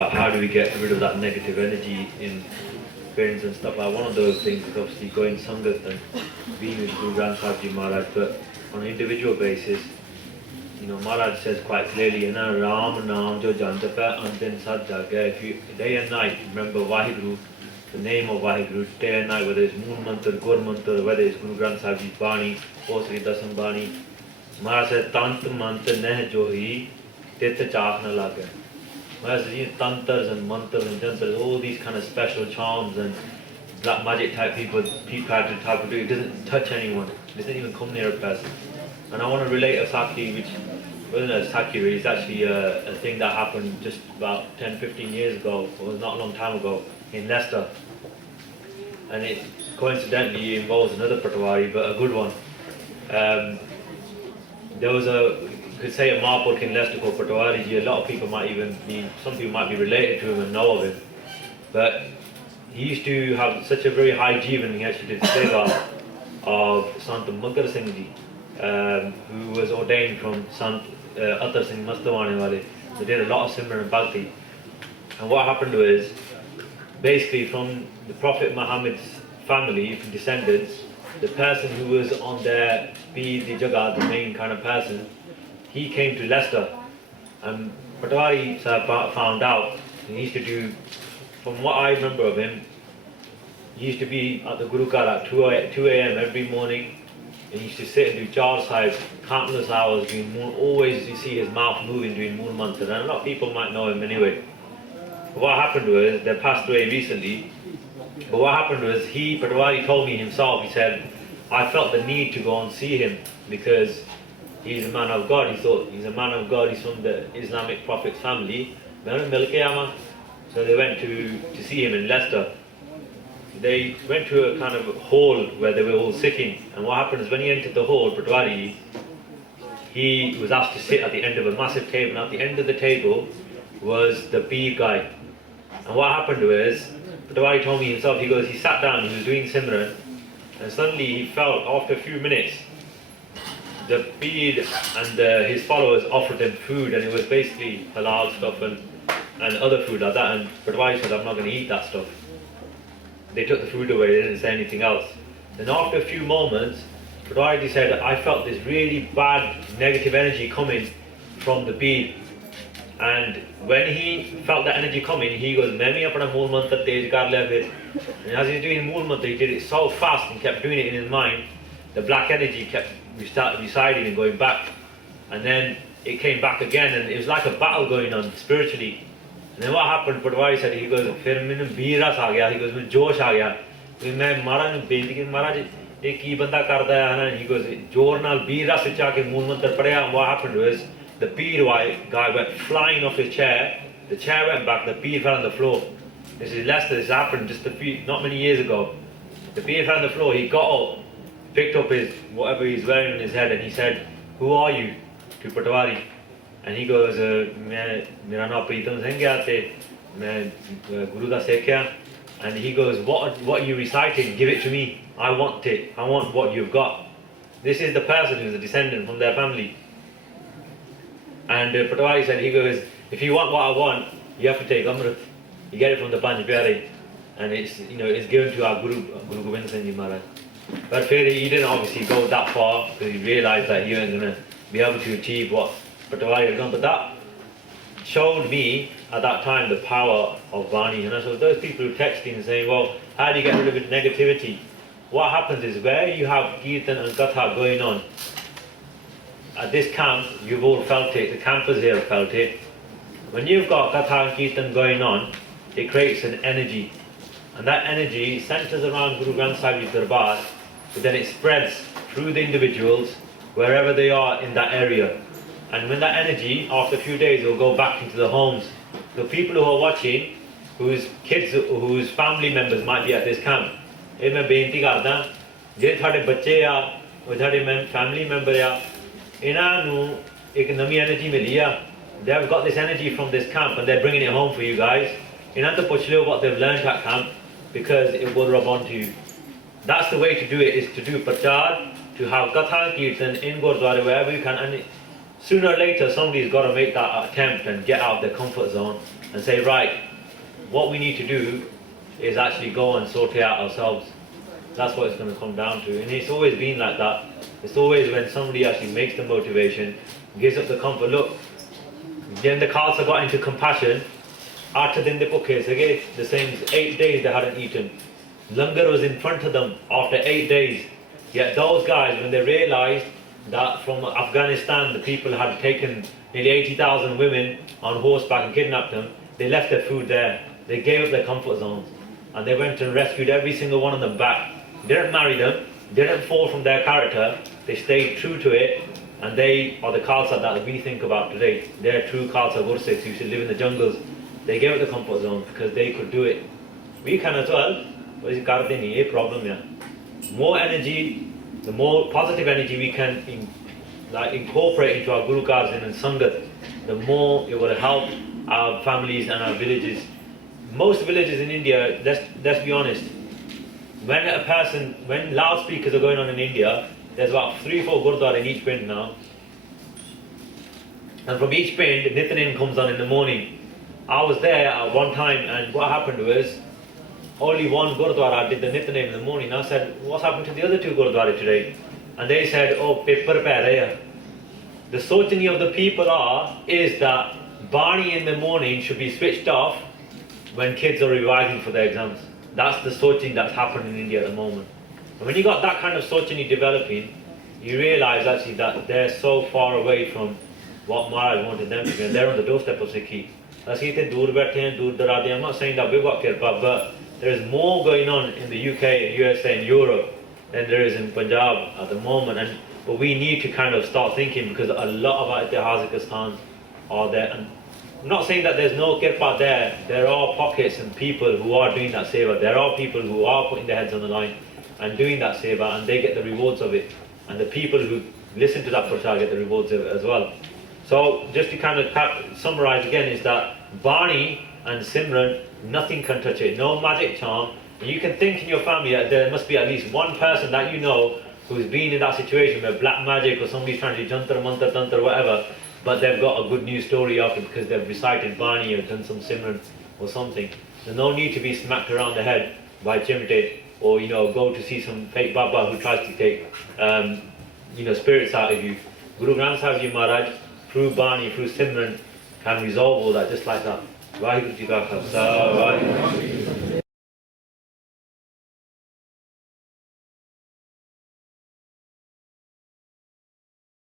how do we get rid of that negative energy in parents and stuff like. One of those things is obviously going Sangat and being with Guru Granth Sahib Ji Maharaj, but on an individual basis, Maharaj says quite clearly, Ram Naam Jo Jantapa Antin Sad Jaga. If you day and night remember Vaheguru, the name of Vaheguru, day and night, whether it's Moon Mantra, Gur Mantra, whether it's Guru Granth Sahib Ji's Bani, or Sri Dasam Bani, Maharaj said, Tant Mantra Neh Johi, Titha Chak Na Laga. Maharaj says, tantras and mantras and jantras, all these kind of special charms and black magic type people try to do, it doesn't touch anyone, it doesn't even come near a person. And I want to relate a Sakhi, which wasn't a Sakhi really, it's actually a thing that happened just about 10-15 years ago, or not a long time ago, in Leicester. And it coincidentally involves another Patwari, but a good one. There was you could say a Mahapurk in Leicester called Patwari Ji. A lot of people might even be, some people might be related to him and know of him. But he used to have such a very high jivan, he actually did seva of Sant Magar Singh Ji, who was ordained from Sant Atar Singh Mastawane Wale. They did a lot of Simran and Bhakti. And what happened was, basically from the Prophet Muhammad's family, from descendants, the person who was on their the Jagat, the main kind of person, he came to Leicester, and Patwari found out, he used to do, from what I remember of him, he used to be at the Gurukar at 2 a.m. every morning, and he used to sit and do Jar Sahib countless hours, always you see his mouth moving during Moon Mantra, and a lot of people might know him anyway. But what happened was, they passed away recently, but what happened was, Patwari told me himself, he said, I felt the need to go and see him, because he's a man of God. He thought he's a man of God, he's from the Islamic Prophet's family. So they went to see him in Leicester. They went to a kind of hall where they were all sitting, and what happened is when he entered the hall, Patwari, he was asked to sit at the end of a massive table, and at the end of the table was the Peer guy. And what happened was, Patwari told me himself, he sat down, he was doing Simran, and suddenly he felt, after a few minutes, the Peer and his followers offered him food, and it was basically halal stuff and other food like that, and Patwari said, I'm not going to eat that stuff. They took the food away, they didn't say anything else. Then after a few moments, Patwari said, I felt this really bad negative energy coming from the Peer. And when he felt that energy coming, he goes, Main bhi apna mool mantra tej kar liya phir. And as he's doing mool mantra, he did it so fast and kept doing it in his mind, the black energy kept residing and going back. And then it came back again, and it was like a battle going on spiritually. And then what happened, Patwari said, he goes, Fir mainu beeras aa gaya, he goes, mainu josh aa gaya. Main Maharaj nu benti ki, Maharaj, ye ki banda karda hai, he goes, jor naal beeras vich aa ke mool mantra padya. And what happened was, the Peer guy went flying off his chair, the chair went back, the Peer fell on the floor. This is Leicester, this happened just not many years ago. The Peer fell on the floor, he got up, picked up his whatever he's wearing on his head, and he said, who are you? To Patwari. And he goes, Mera naam Preetam Singh hai, main Guru da Sikh hai. And he goes, what are you reciting? Give it to me. I want it. I want what you've got. This is the person who's a descendant from their family. And Patwari said, he goes, if you want what I want, you have to take Amrit. You get it from the Panj Pyare, and it's given to our Guru Gobind Singh Ji Maharaj. But he didn't obviously go that far, because he realized that he wasn't going to be able to achieve what Patwari had done. But that showed me at that time the power of Bani. And so those people who texting and saying, well, how do you get rid of negativity? What happens is, where you have Kirtan and Katha going on, at this camp, you've all felt it, the campers here have felt it. When you've got Katha and Kirtan going on, it creates an energy. And that energy centers around Guru Granth Sahib's Darbar, but then it spreads through the individuals, wherever they are in that area. And when that energy, after a few days, will go back into the homes. The people who are watching, whose kids, whose family members might be at this camp, ਇਹ ਮੈਂ ਬੇਨਤੀ ਕਰਦਾ, ਜਿਹੜੇ ਤੁਹਾਡੇ ਬੱਚੇ ਆ, ਉਹ ਤੁਹਾਡੇ family member ਆ, ਇਹਨਾਂ ਨੂੰ ਇੱਕ ਨਵੀਂ energy ਮਿਲੀ ਆ. They've got this energy from this camp and they're bringing it home for you guys. ਇਹਨਾਂ ਤੋਂ ਪੁੱਛ ਲਿਓ what they've learned at camp, because it will rub on to you. That's the way to do it, is to do Parcharak, to have Katha and Kirtan in Gurdwara wherever you can. And sooner or later somebody's got to make that attempt and get out of their comfort zone. and say, right, what we need to do is actually go and sort it out ourselves. That's what it's going to come down to. And it's always been like that. It's always when somebody actually makes the motivation, gives up the comfort. Look, then the Khalsa got into compassion. After then the the same 8 days they hadn't eaten. Langar was in front of them after 8 days. Yet those guys, when they realized that from Afghanistan the people had taken nearly 80,000 women on horseback and kidnapped them, they left their food there. They gave up their comfort zones. And they went and rescued every single one of them back. Didn't marry them, didn't fall from their character, they stayed true to it, and they are the Khalsa that we think about today. They're true Khalsa Gursikhs who should live in the jungles. They gave up the comfort zone because they could do it. We can as well, but it's a problem. Yeah. More energy, the more positive energy we can incorporate into our Guru Karzin and Sangat, the more it will help our families and our villages. Most villages in India, let's be honest, when loudspeakers are going on in India, there's about 3-4 gurdwara in each pind now. And from each pind, Nithanin comes on in the morning. I was there at one time, and what happened was, only one gurdwara did the Nithanin in the morning. I said, what's happened to the other 2 gurdwara today? And they said, oh, paper pe rahe. The sochani of the people is that Bani in the morning should be switched off when kids are revising for their exams. That's the soching that's happened in India at the moment. And when you got that kind of soching developing, you realise actually that they're so far away from what Maharaj wanted them to be, and they're on the doorstep of Sikhi. I'm not saying that we've got kirpa, but there is more going on in the UK, USA and Europe than there is in Punjab at the moment. But we need to kind of start thinking, because a lot of our Itihazikistans are there. And I'm not saying that there's no kirpa there. There are pockets and people who are doing that seva. There are people who are putting their heads on the line and doing that seva, and they get the rewards of it. And the people who listen to that Parcharak get the rewards of it as well. So just to kind of summarize again, is that Bani and Simran, nothing can touch it. No magic charm. And you can think in your family that there must be at least one person that you know who's been in that situation where black magic or somebody's trying to do jantar, mantar, tantar, whatever, but they've got a good news story after because they've recited Bani or done some Simran or something. There's no need to be smacked around the head by chimte, or go to see some fake Baba who tries to take spirits out of you. Guru Granth Sahib Ji Maharaj, through Bani, through Simran, can resolve all that just like that. Vaheguru Ji Ka Khalsa, Vaheguru Ji Ki Fateh.